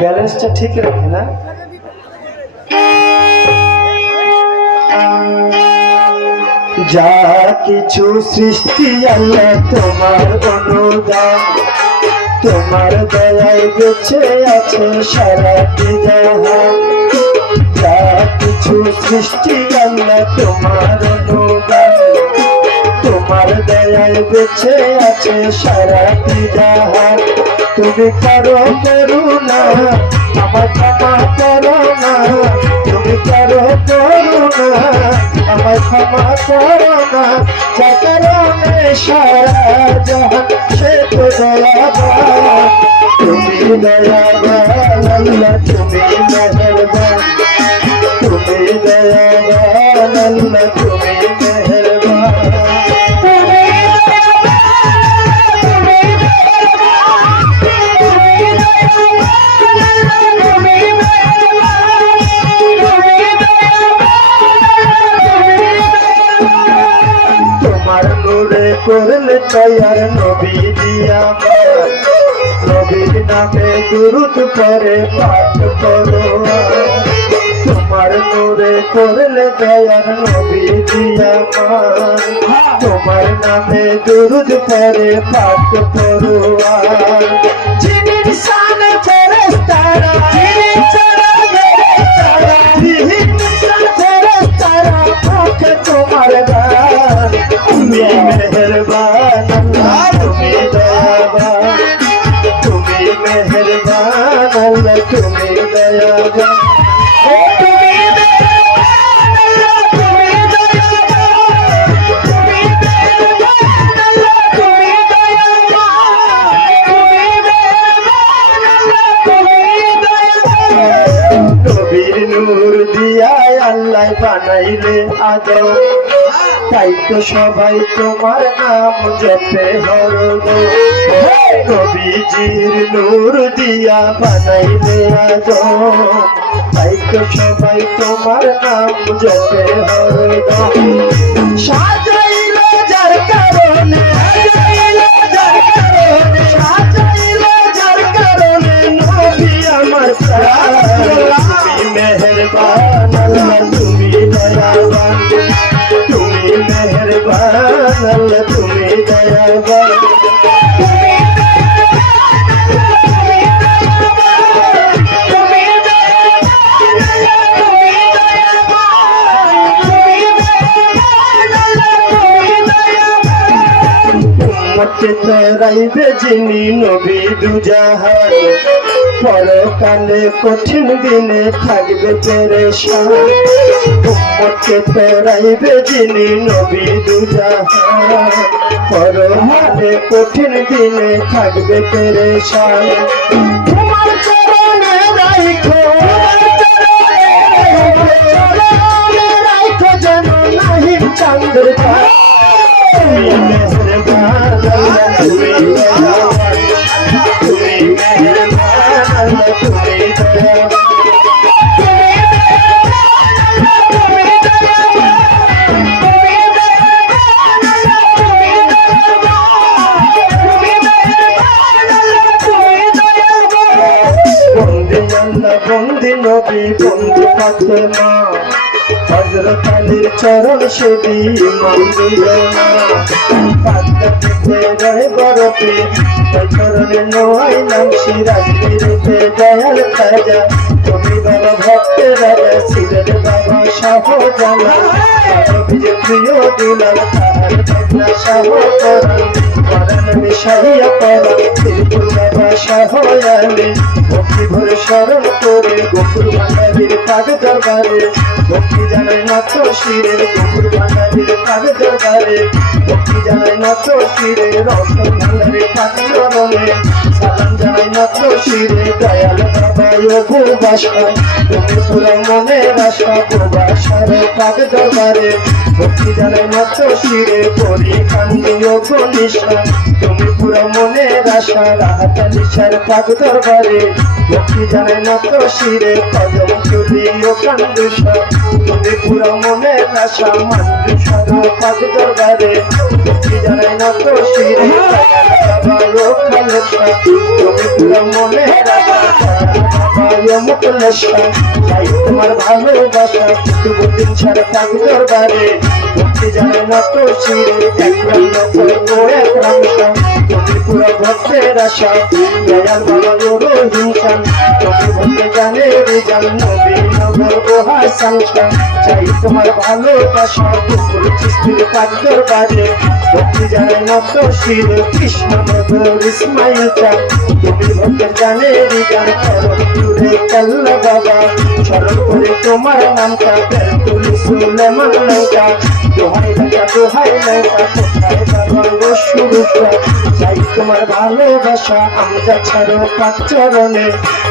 ব্যালেন্সটা ঠিক রাখে না। যা কিছু সৃষ্টি আল্লাহ তোমার অনুদান, তোমার দয়ায় বেঁচে আছে সারাটি জাহান। যা কিছু সৃষ্টি আল্লাহ তোমার অনুদান, তোমার দয়ায় বেঁচে আছে সারাটি জাহান। তুমি কারো করুণা আমার ক্ষমা করো না, তুমি কারো করুণা আমার ক্ষমা করো না। যা কারণে সারা জাহান সে তো দয়াবান, তুমি দয়াবান আল্লাহ, তুমি মেহেরবান, তুমি দয়াবান আল্লাহ, তুমি মেহেরবান। করলে তৈয়ার নবী দিয়া, নবীর নামে দুরূদ পড়ে পাঠ করো। তোমার নূরে করলে তৈয়ার নবী দিয়া, তোমার নামে দুরূদ পড়ে পাঠ করো। জিনির শানে ফেরেশতারা, জিনির শানে ফেরেশতারা, জিনির শানে ফেরেশতারা পাঠে তোমার গান। তুমি মেহেরবান আল্লাহ, তুমি দয়াবান, তুমি মেহেরবান আল্লাহ, তুমি দয়াবান। নবীর নূর দিয়া আল্লাহ বানাইলে আদম, তাই তো সবাই তোমার নাম জপে হরদম। নবীজির নূর দিয়া বানাইলে আদম, তাই তো সবাই তোমার নাম জপে হরদম। সাজাইলো যার কারণে, সাজাইলো যার কারণে, সাজাইলো যার কারণে নবী আমার প্রাণ। তুমি মেহেরবান আল্লাহ, তুমি দয়াবান, তুমি মেহেরবান আল্লাহ, তুমি দয়াবান। উম্মতকে তরাইবে যিনি নবী দুজাহান, পরকালে কঠিন দিনে থাকবে পেরেশান। উম্মতকে তরাইবে যিনি নবী দুজাহান, পরকালে কঠিন দিনে থাকবে পেরেশান। তোমার চরণে রাখো, চরণে রাখো যেন নাহিম চাঁদের তারা। তুমি মেহেরবান আল্লাহ, তুমি দয়াবান, তুমি মেহেরবান আল্লাহ, তুমি দয়াবান। বন্দি আল্লাহ, বন্দি নবী, বন্দি ফাতেমা, হযরত আলীর চরণ সেবী ইমাম দুজানা। পাতা পেতে রয় বরফে, তাই চরণে নোয়াইলাম সিরাজ বিরুদ্ধে দয়াল খাজা। তুমি বাবা ভক্তের রাজা, ছিলেন বাবা শাহজালাল। নবীর প্রিয় দুলাল, তাহার বাগনা শাহ পরাণ, পরাণ মিশাইয়া পরাণ তিরপুর বাবা শাহ আলী। ভক্তি ভরে স্মরণ করে গফুর ভান্ডারীর পাগ দরবারে, ভক্তি জানাই নত শিরে গফুর ভান্ডারীর পাগ দরবারে। ভক্তি জানাই নত শিরে রসন ভান্ডারীর পাগ চরণে, সালাম জানাই নত শিরে দয়াল বাবা অভু বাসা। তুমি পুরা মনের আশা প্রবাসার পাগ দরবারে, ভক্তি জানাই নত শিরে পরি কান্দি অভু নিশা। তুমি পুরা মনের আশা রাহাত নিশার পাগ দরবারে, ভক্তি জানাই নত শিরে কদম চুলি ও কান্দুষা। তুমি পুরা মনের আশা মঞ্জুষার পাগ দরবারে, ভক্তি জানাই নত শিরে বাবা ও খালেসা। তুমি পুরা মনের আশা মুখলেশা চাই তোমার ভালোবাসা তবু দিন ছাড়া থাকি দরবারে ভক্তি জানে না তো শিরে একবার করবো এক রামসা তুমি পুরো ভক্তের আশা দয়াল বাবা রহিম খান তুমি ভক্তে জানে রিজাল নবী নগর ওহা সংসা চাই তোমার ভালোবাসা দুপুর চিস্তির পাক দরবারে ভক্তি জানে না তো শিরে কৃষ্ণ নগর ইসমাইল চান তুমি ভক্তে জানে রিজাল করো তুরে কাল্লা বাবা স্মরণ করে তোমার নামটা তুলি সুলেমান লঙ্কা দোহাই লঙ্কা কোথায় বাবা শুরুটা চাই তোমার ভালোবাসা আমজা ছাড়ো পাক চরণে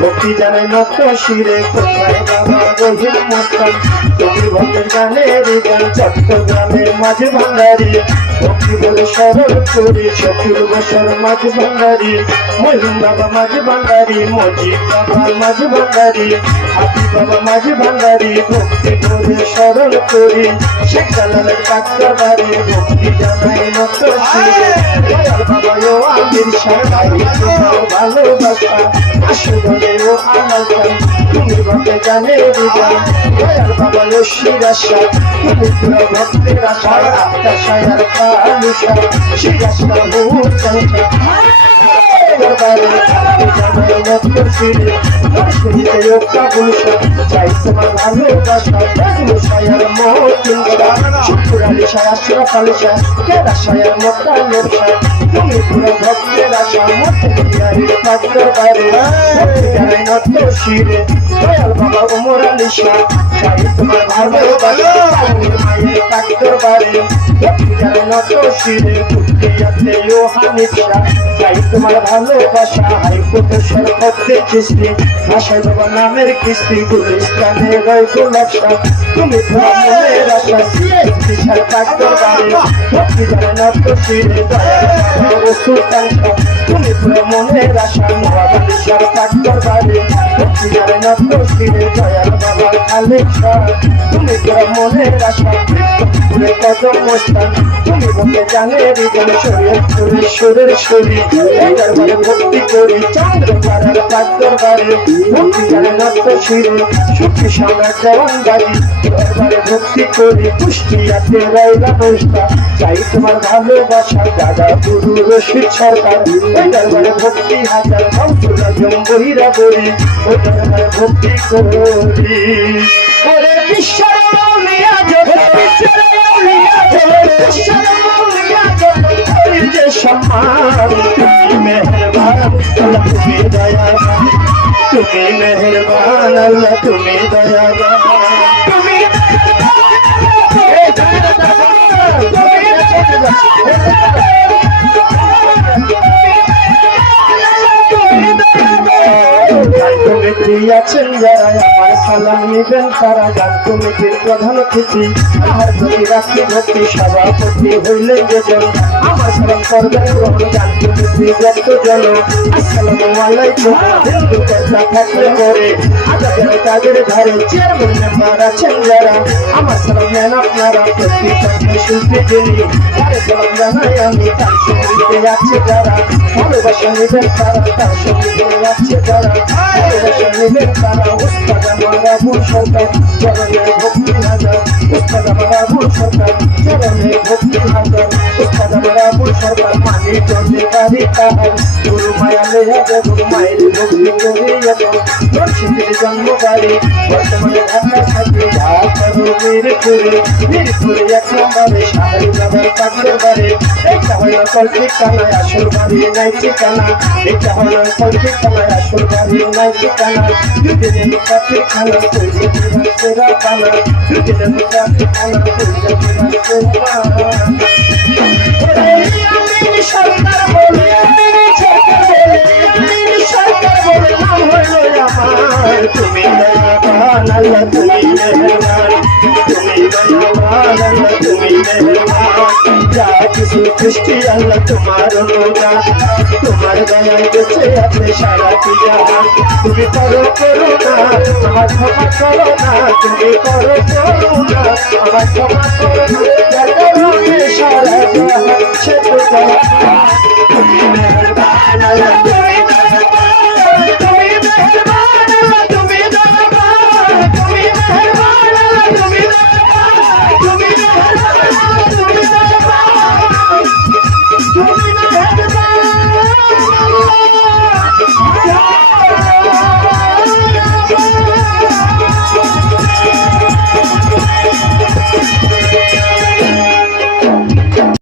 ভক্তি জানে নত শিরে কোথায় বাবা রহিম মস্তান তুমি ভক্তের গানের গান চট্টগ্রামের মাঝে ভান্ডারি ভক্তি বলে সরল করি শফির বছর মাঝে ভান্ডারি মহিম বাবা মাঝে ভান্ডারি মজিদ বাবা মাঝে ভান্ডারি হাতি বাবা মাঝে ভান্ডারি ভক্তি বলে সরল করি শেখ জালালের পাক দরবারে ভক্তি জানাই নত শিরে বাবা ও আমির সারাই তোমার ভালোবাসা আসলে ও আমার তুমি ভক্তে জানে রিজাল দয়াল বাবা ও শিরাশা তুমি পুরো ভক্তের আশা আপনার সায়ার কালুষা শিরাশা বহু সংখ্যা দরবারে জানাই নত শিরে শিরে ও কাবুলশা চাই তোমার ভালোবাসা সায়ার মতিন শুক্রালি সায়া সুরাফালি সায়া কেরা সায়ার মোটা লোকসা তুমি পুরো ভক্তের আশা মতে পাক দরবারে ভক্তি জানাই নত শিরে দয়াল বাবা ওমর আলী শাহ চাই তোমার ভালোবাসা মায়ের পাক দরবারে ভক্তি জানাই নত শিরে কুটিয়াতে ও হানিফ শাহ চাই তোমার ভালোবাসা হাইকোর্টের সরপতে কিস্তি ভাষায় বাবা নামের কিস্তি গুলিস্তানে রয় গোলাপ শাহ তুমি ভ্রমণের আশা সিএসপি শাহ পাক দরবারে ভক্তি জানাই নত শিরে দয়াল বাবা ও সুলতান শাহ তুমি ভ্রমণের আশা মহাবালী শাহ পাক দরবারে ভক্তি জানাই নত শিরে দয়াল বাবা খালেক শাহ তুমি ভ্রমণের আশা পুরে কদম মোস্তান তুমি ভক্তে জানে রিজাল শরীয়তপুরের সুরের শরী এই দরবারে ভক্তি করি চন্দ্রপাড়ার পাক দরবারে ভক্তি জানাই নত শিরে সুখী সম্রাট জওয়ানবাড়ি দরবারে ভক্তি করি কুষ্টিয়াতে রয়লা বস্তা চাই তোমার ভালোবাসা দাদা গুরু রশিদ সরকার ওই দরবারে ভক্তি হাজার মৌসুলা জম্বহিরা বলি ওই দরবারে ভক্তি করি ওরে বিশ্বের মৌলিয়া জগৎ বিশ্বের মৌলিয়া জগৎ বিশ্বের মৌলিয়া জগৎ ওই যে সম্মান তুমি মেহেরবান আল্লাহ তুমি দয়াবান তুমি মেহেরবান আল্লাহ তুমি দয়াবান তুমি আছেন যারা আমার সালাম নিবেন তারা গান কমিটির প্রধান অতিথি আমার প্রতি রাখি ভক্তি সভাপতি হইলে যেজন আমার সালাম করবেন গ্রহণ গান কমিটি যতজন আসসালামু আলাইকুম হিন্দু কথা থাকলে করে আজাদের তাদের ধারে চেয়ারম্যান মেম্বার আছেন যারা আমার সালাম নেন আপনারা প্রতি শিল্পী যিনি তারে সালাম জানাই আমি তার সঙ্গীতে আছে যারা ভালোবাসা নিবেন তারা তার সঙ্গীতে আছে যারা ভালোবাসা নিবেন তারা উস্তাদ আমার আবুল সরকার চরণে ভক্তি হাজার উস্তাদ আমার আবুল সরকার চরণে ভক্তি হাজার উস্তাদ আমার আবুল সরকার মানি জন্মে বাড়ি তাহার গুরু মায়া লেহা গুরু মায়ের ভক্তি করি এখন দর্শিতের জন্ম বাড়ি বর্তমানে ঢাকা থাকি ঢাকার মিরপুরে এক নম্বরে শাহরি বাবার পাক দরবারে একটা হইল কল ঠিকানায় আসল বাড়ি নাই ঠিকানা একটা হইল কল ঠিকানায় আসল বাড়ি নাই ঠিকানা দুদিনের মুসাফির খানা কইছে বিমান সেরা পানা দুদিনের মুসাফির খানা কইছে বিমান সেরা সরকার বলে সরকার বলে নাম হইল আমার তুমি দয়াবান আল্লাহ তুমি মেহেরবান তুমি দয়াবান আল্লাহ তুমি মেহেরবান যা কিছু সৃষ্টি আল্লাহ তোমার অনুদান তোমার দয়ায় গেছে আপনি সারা জাহান তুমি করো করুণা আমার ক্ষমা করো না তুমি করো করুণা আমার ক্ষমা করো না সারা জাহান সে তো তুমি মেহেরবান আল্লাহ